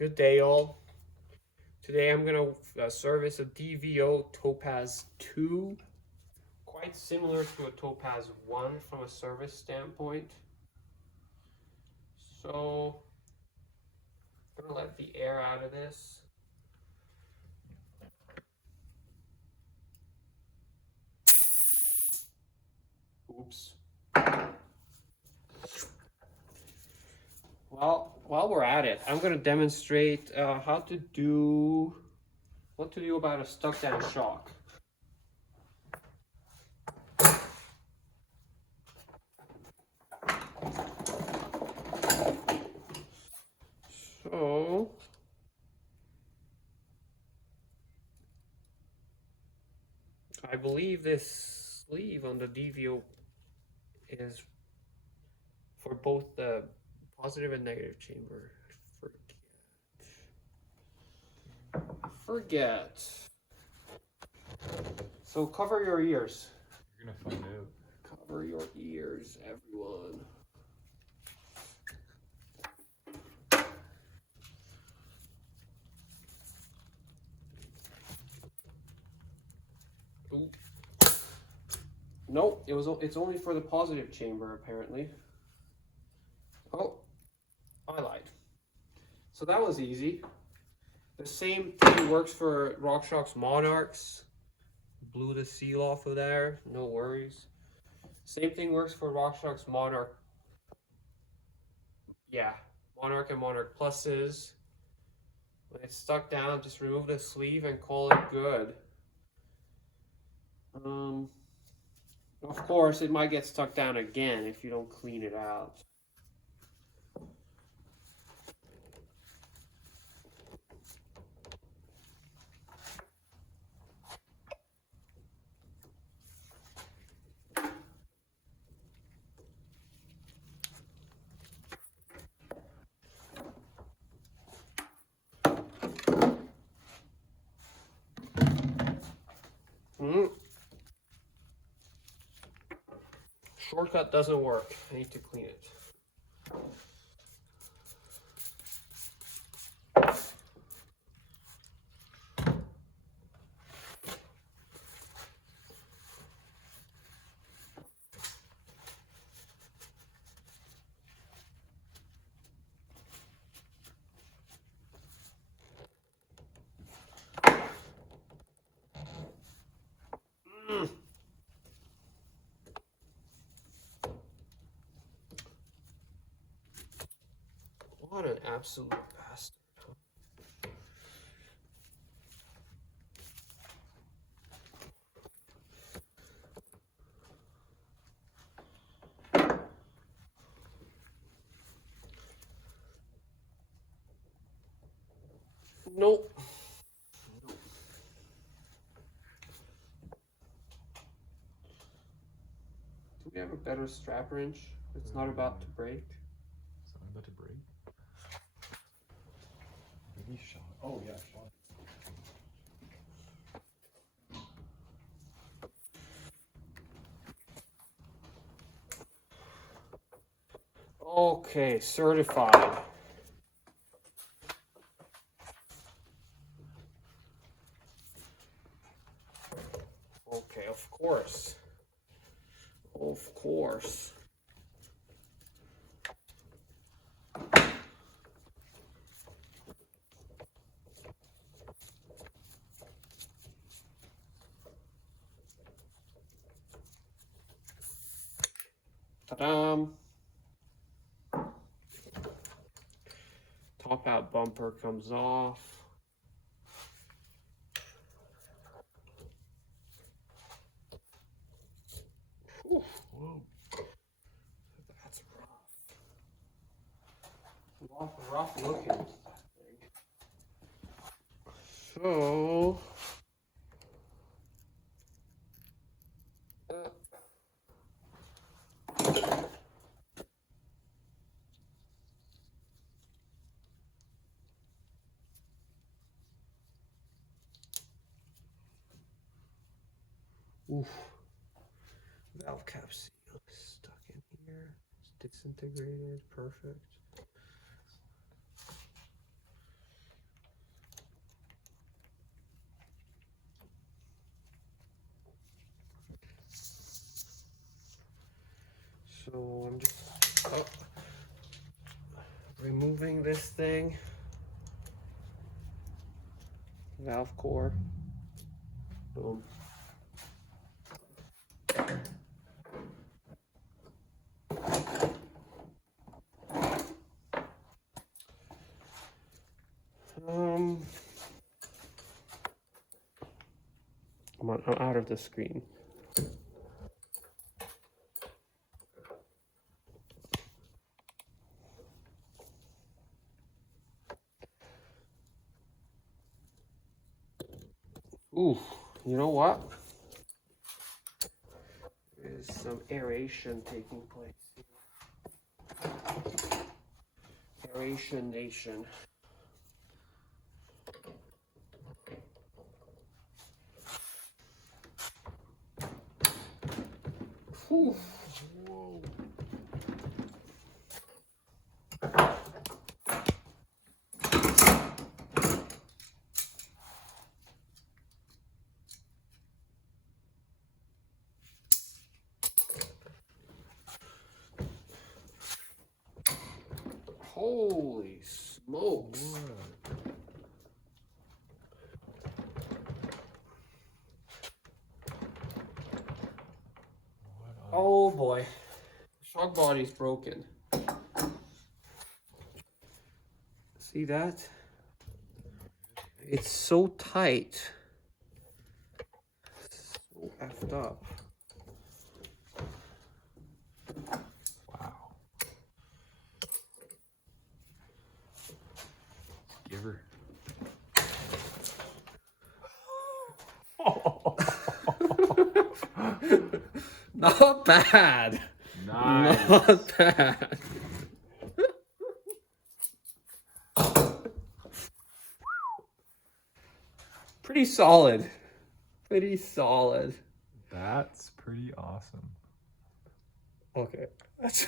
Good day, all. Today I'm going to service a DVO Topaz 2, quite similar to a Topaz 1 from a service standpoint. So I'm going to let the air out of this. Oops. Well, while we're at it, I'm going to demonstrate what to do about a stuck down shock. So I believe this sleeve on the DVO is for both the positive and negative chamber. Forget. So cover your ears. You're gonna find out. Cover your ears, everyone. Ooh. Nope, it's only for the positive chamber apparently. Oh, I lied. So that was easy. The same thing works for RockShox Monarchs. Blew the seal off of there, no worries. Same thing works for RockShox Monarch. Yeah, Monarch and Monarch Pluses. When it's stuck down, just remove the sleeve and call it good. Of course, it might get stuck down again if you don't clean it out. Shortcut doesn't work. I need to clean it. What an absolute bastard. Nope. Do we have a better strap wrench? It's not about to break. It's not about to break. Maybe shot. Oh yeah, shot. Okay, certified. Okay, of course. Of course. Ta-da! Top out bumper comes off. Whew. Whoa. That's rough. Rough looking. So oof. Valve cap seal stuck in here. It's disintegrated. Perfect. So I'm just removing this thing. Valve core. Boom. I'm out of the screen. Ooh, you know what? There's some aeration taking place. Aeration nation. Whew. Whoa. Holy smokes. Oh boy. Shock body's broken. See that? It's so tight. So effed up. Wow. Give her. Not bad. Nice. Not bad. Pretty solid. Pretty solid. That's pretty awesome. Okay. That's